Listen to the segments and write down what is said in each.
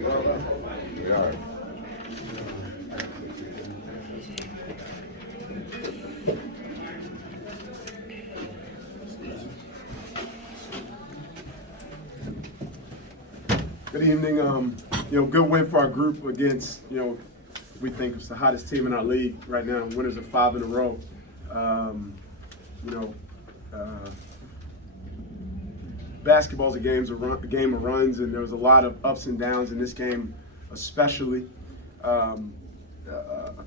We are. Good evening. Good win for our group against, we think it's the hottest team in our league right now. Winners of 5 in a row. Basketball's a game of runs, and there was a lot of ups and downs in this game, especially. I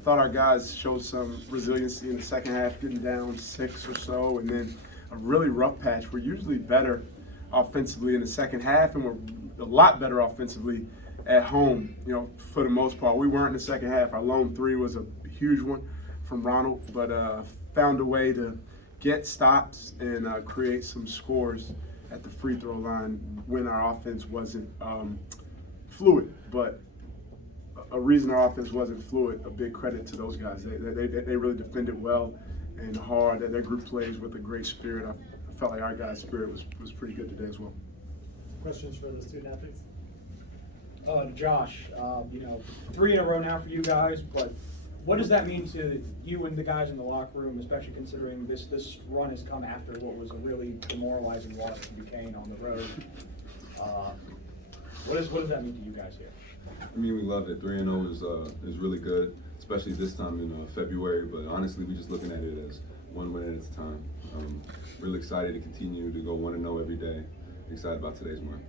thought our guys showed some resiliency in the second half, getting down 6 or so, and then a really rough patch. We're usually better offensively in the second half, and we're a lot better offensively at home, for the most part. We weren't in the second half. Our lone three was a huge one from Ronald, but found a way to get stops and create some scores at the free throw line when our offense wasn't fluid. But a reason our offense wasn't fluid, a big credit to those guys. They really defended well and hard. Their group plays with a great spirit. I felt like our guys' spirit was pretty good today as well. Questions for the student athletes? Josh, 3 in a row now for you guys, but what does that mean to you and the guys in the locker room, especially considering this run has come after what was a really demoralizing loss to Duquesne on the road? What does that mean to you guys here? I mean, we love it. 3-0 is really good, especially this time in February. But honestly, we're just looking at it as one win at a time. Really excited to continue to go 1-0 every day. Excited about today's win.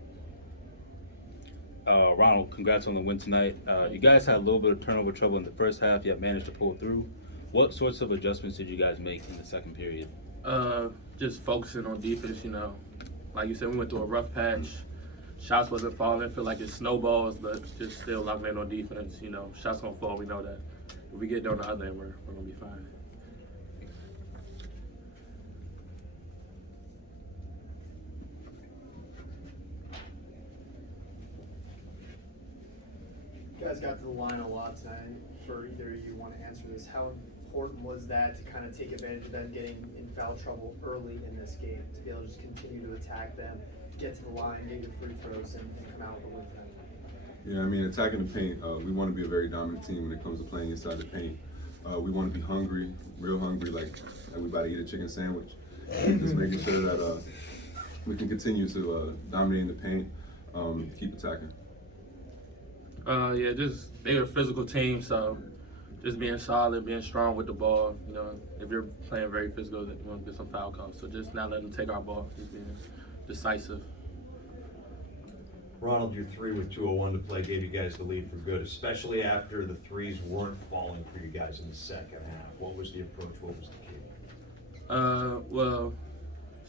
Ronald, congrats on the win tonight. You guys had a little bit of turnover trouble in the first half, yet managed to pull through. What sorts of adjustments did you guys make in the second period? Just focusing on defense, Like you said, we went through a rough patch. Shots wasn't falling. I feel like it snowballs, but just still locking in on defense. Shots gonna fall. We know that. If we get down the other end, we're gonna be fine. You guys got to the line a lot tonight. For either of you want to answer this, how important was that to kind of take advantage of them getting in foul trouble early in this game, to be able to just continue to attack them, get to the line, get your free throws, and come out with a win tonight? Yeah, I mean, attacking the paint, we want to be a very dominant team when it comes to playing inside the paint. We want to be hungry, real hungry, like everybody eat a chicken sandwich. Just making sure that we can continue to dominate in the paint, keep attacking. They're a physical team, so just being solid, being strong with the ball. If you're playing very physical, then you want to get some foul calls. So just not letting them take our ball, just being decisive. Ronald, your 3 with 2:01 to play gave you guys the lead for good, especially after the threes weren't falling for you guys in the second half. What was the approach? What was the key? Well,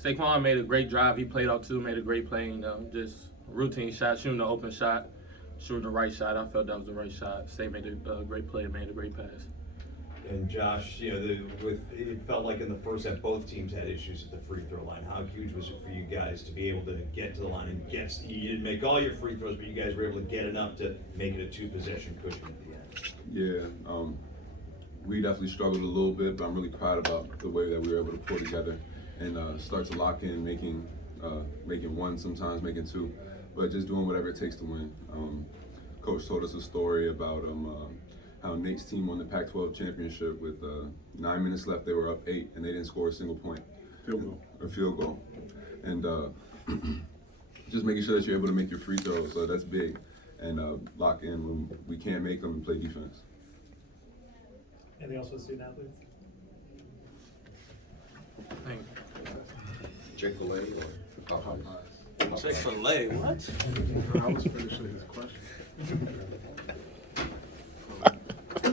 Saquon made a great drive. He played out 2, made a great play. Just routine shot, shooting the open shot, shooting the right shot. I felt that was the right shot. Say made a great play, made a great pass. And Josh, it felt like in the first half both teams had issues at the free throw line. How huge was it for you guys to be able to get to the line and you didn't make all your free throws, but you guys were able to get enough to make it a 2-possession cushion at the end? Yeah, we definitely struggled a little bit, but I'm really proud about the way that we were able to pull together and start to lock in, making 1, sometimes making 2, but just doing whatever it takes to win. Coach told us a story about how Nate's team won the Pac-12 championship with 9 minutes left. They were up 8, and they didn't score a single point. Field goal. And just making sure that you're able to make your free throws, so that's big. And lock in when we can't make them and play defense. Anything else for the student athletes? Chick-fil-A or Popeyes? Chick-fil-A, what? I was finishing his question.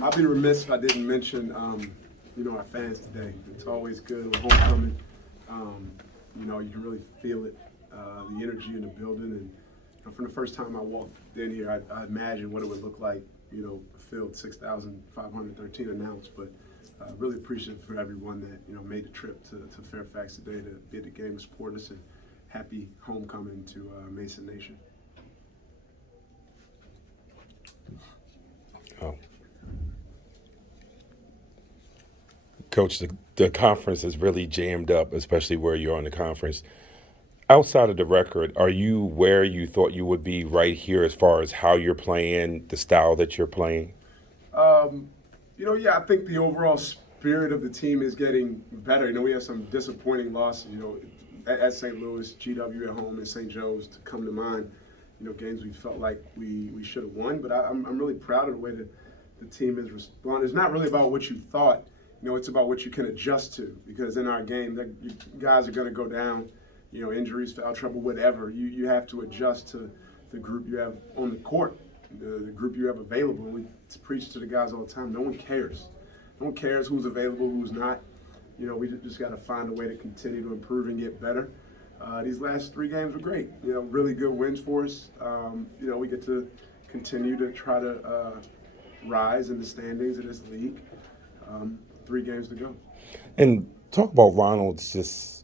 I'd be remiss if I didn't mention, our fans today. It's always good with homecoming. You can really feel it, the energy in the building. And from the first time I walked in here, I imagined what it would look like, filled 6,513 announced. But really appreciative for everyone that, made the trip to Fairfax today to be at the game and support us. And happy homecoming to Mason Nation. Oh. Coach, the conference is really jammed up, especially where you're on the conference. Outside of the record, are you where you thought you would be right here as far as how you're playing, the style that you're playing? Yeah, I think the overall spirit of the team is getting better. We have some disappointing losses, at St. Louis, GW at home, and St. Joe's to come to mind. Games we felt like we should have won, but I'm really proud of the way that the team has responded. It's not really about what you thought, it's about what you can adjust to, because in our game, guys are going to go down, injuries, foul trouble, whatever. You have to adjust to the group you have on the court, the group you have available. And we preach to the guys all the time, no one cares. No one cares who's available, who's not. We just got to find a way to continue to improve and get better. These last 3 games were great. Really good wins for us. We get to continue to try to rise in the standings of this league. 3 games to go. And talk about Ronald's just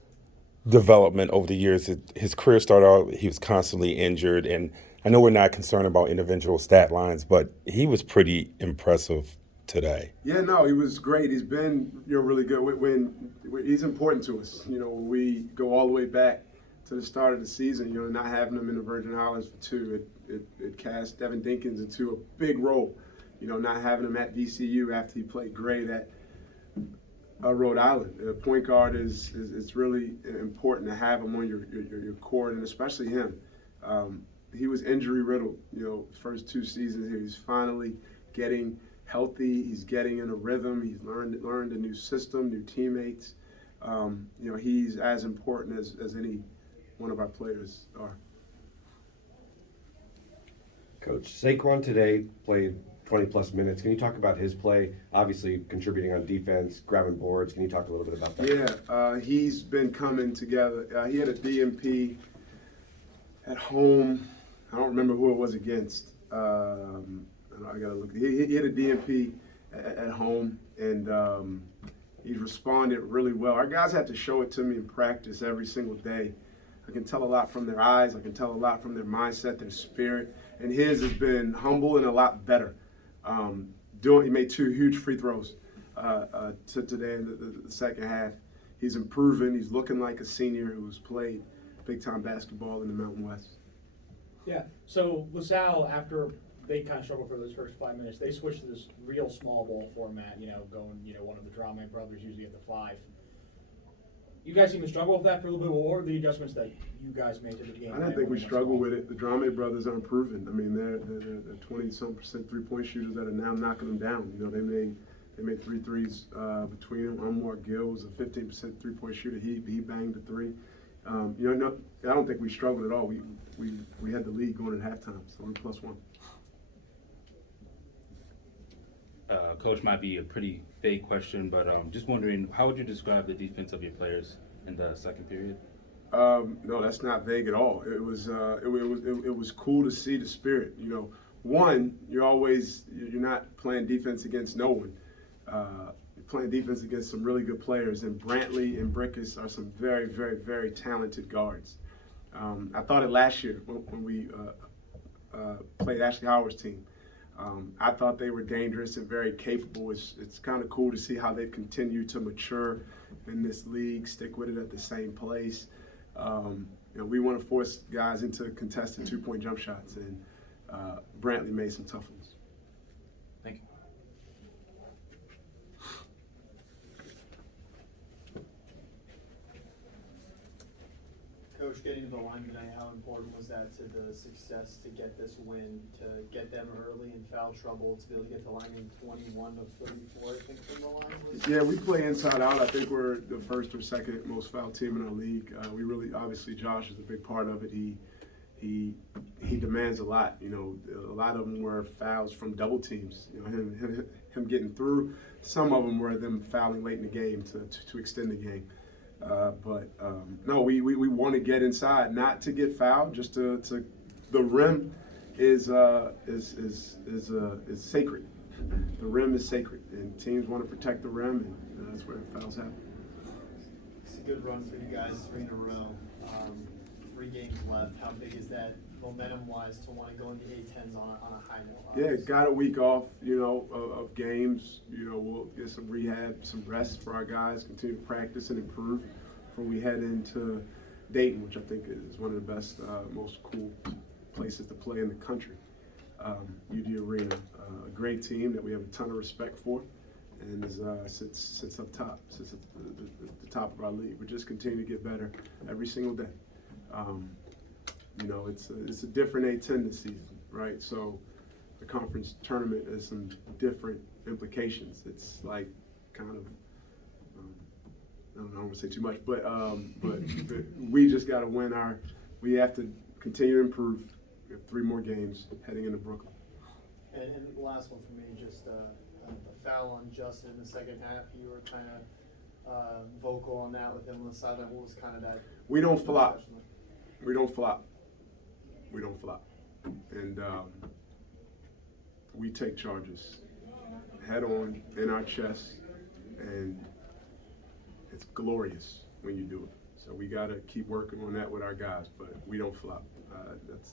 development over the years. His career started out, he was constantly injured, and I know we're not concerned about individual stat lines, but he was pretty impressive today. Yeah, no, he was great. He's been really good. When he's important to us. We go all the way back to the start of the season. Not having him in the Virgin Islands for 2, it cast Devin Dinkins into a big role. Not having him at VCU after he played great at Rhode Island. The point guard is really important to have him on your court, and especially him. He was injury riddled, first 2 seasons here. He's finally getting healthy. He's getting in a rhythm. He's learned a new system, new teammates. He's as important as any one of our players are. Coach, Saquon today played 20-plus minutes. Can you talk about his play? Obviously contributing on defense, grabbing boards. Can you talk a little bit about that? Yeah, he's been coming together. He had a DMP at home. I don't remember who it was against. I got to look. He had a DMP at home, and he's responded really well. Our guys have to show it to me in practice every single day. I can tell a lot from their eyes. I can tell a lot from their mindset, their spirit. And his has been humble and a lot better. He made 2 huge free throws today in the second half. He's improving. He's looking like a senior who's played big-time basketball in the Mountain West. Yeah, so LaSalle, after they kind of struggled for those first 5 minutes, they switched to this real small ball format, going, one of the Drame brothers usually at the 5. You guys seem to struggle with that for a little bit. What are the adjustments that you guys made to the game? I don't think we struggle with it. The Drame brothers are improving. I mean, they're 20-some% 3-point shooters that are now knocking them down. They made 3 threes between them. Umar Gill was a 15% 3-point shooter. He banged a 3. I don't think we struggled at all. We had the lead going at halftime, so we're +1. Coach, might be a pretty vague question, but just wondering, how would you describe the defense of your players in the second period? No, that's not vague at all. It was cool to see the spirit. One, you're not playing defense against no one. You're playing defense against some really good players, and Brantley and Brickus are some very, very, very talented guards. I thought it last year when we played Ashley Howard's team. I thought they were dangerous and very capable. It's kind of cool to see how they've continued to mature in this league, stick with it at the same place. We want to force guys into contested 2-point jump shots, and Brantley made some tough ones. Thank you. Coach, getting to the line tonight, how important was that to the success to get this win, to get them early in foul trouble, to be able to get the line in 21 of 34, I think, from the line was? Yeah, we play inside out. I think we're the first or second most foul team in our league. We really, obviously, Josh is a big part of it. He demands a lot. A lot of them were fouls from double teams. Him getting through. Some of them were them fouling late in the game to extend the game. No, we want to get inside, not to get fouled, just to the rim is sacred. The rim is sacred, and teams want to protect the rim, and that's where fouls happen. It's a good run for you guys, 3 in a row. 3 games left. How big is that momentum-wise to want to go into A-10s on a high note? Yeah, got a week off, of games. We'll get some rehab, some rest for our guys, continue to practice and improve before we head into Dayton, which I think is one of the best, most cool places to play in the country. UD Arena, a great team that we have a ton of respect for, and sits up top, sits at the top of our league. We just continue to get better every single day. You know, it's a different A10 this season, right? So the conference tournament has some different implications. It's like kind of, I don't want to say too much, but we just got to win we have to continue to improve. We have 3 more games heading into Brooklyn. And the last one for me, just a foul on Justin in the second half. You were kind of vocal on that with him on the sideline. What was kind of that? We don't flop. We don't flop. We don't flop. And we take charges head on in our chest, and it's glorious when you do it. So we got to keep working on that with our guys, but we don't flop.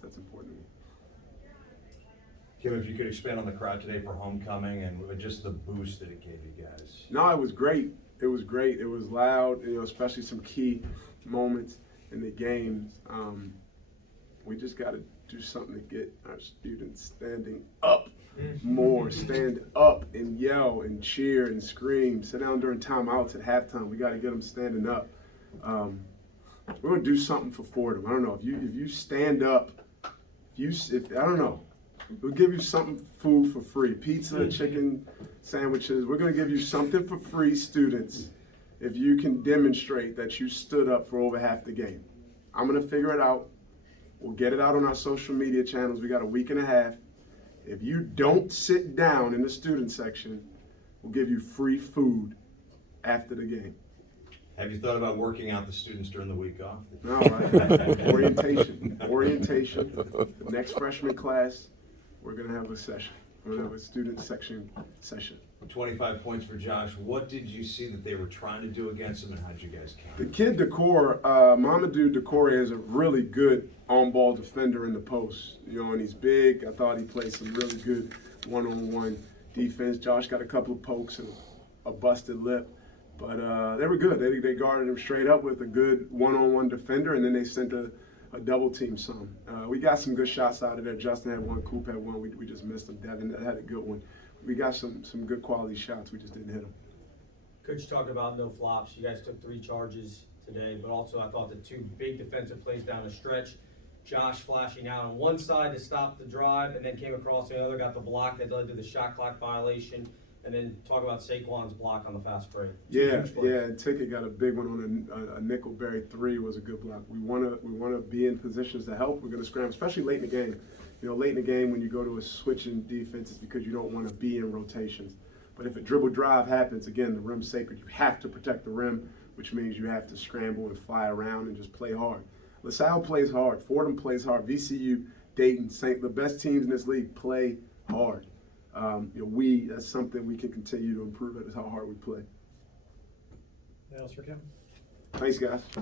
That's important to me. Kim, if you could expand on the crowd today for homecoming and just the boost that it gave you guys. No, it was great. It was great. It was loud, you know, especially some key moments in the games. We just got to do something to get our students standing up more, stand up and yell and cheer and scream, sit down during timeouts at halftime. We got to get them standing up. We're going to do something for Fordham. I don't know, if you stand up, if I don't know, we'll give you something, food for free, pizza, chicken sandwiches. We're going to give you something for free, students, if you can demonstrate that you stood up for over half the game. I'm going to figure it out. We'll get it out on our social media channels. We got a week and a half. If you don't sit down in the student section, we'll give you free food after the game. Have you thought about working out the students during the week off? No, right? Orientation. The next freshman class, we're going to have a session. We're going to have a student section session. 25 points for Josh. What did you see that they were trying to do against him, and how did you guys The counter? kid Decor, Mamadou Decore is a really good on-ball defender in the post. You know, and he's big. I thought he played some really good one-on-one defense. Josh got a couple of pokes and a busted lip. But they were good. They guarded him straight up with a good one-on-one defender, and then they sent a double team some. We got some good shots out of there. Justin had one, Coop had one. We just missed them. Devin had a good one. We got some good quality shots. We just didn't hit them. Coach talked about no flops. You guys took 3 charges today, but also I thought the 2 big defensive plays down the stretch. Josh flashing out on one side to stop the drive, and then came across the other, got the block that led to the shot clock violation. And then talk about Saquon's block on the fast break. Yeah. And Ticket got a big one on a Nickelberry 3 was a good block. We wanna be in positions to help. We're gonna scramble, especially late in the game. You know, late in the game when you go to a switching defense, it's because you don't want to be in rotations. But if a dribble drive happens, again, the rim's sacred. You have to protect the rim, which means you have to scramble and fly around and just play hard. LaSalle plays hard. Fordham plays hard. VCU, Dayton, the best teams in this league play hard. That's something we can continue to improve at, is how hard we play. Anything else for Kim? Thanks, guys.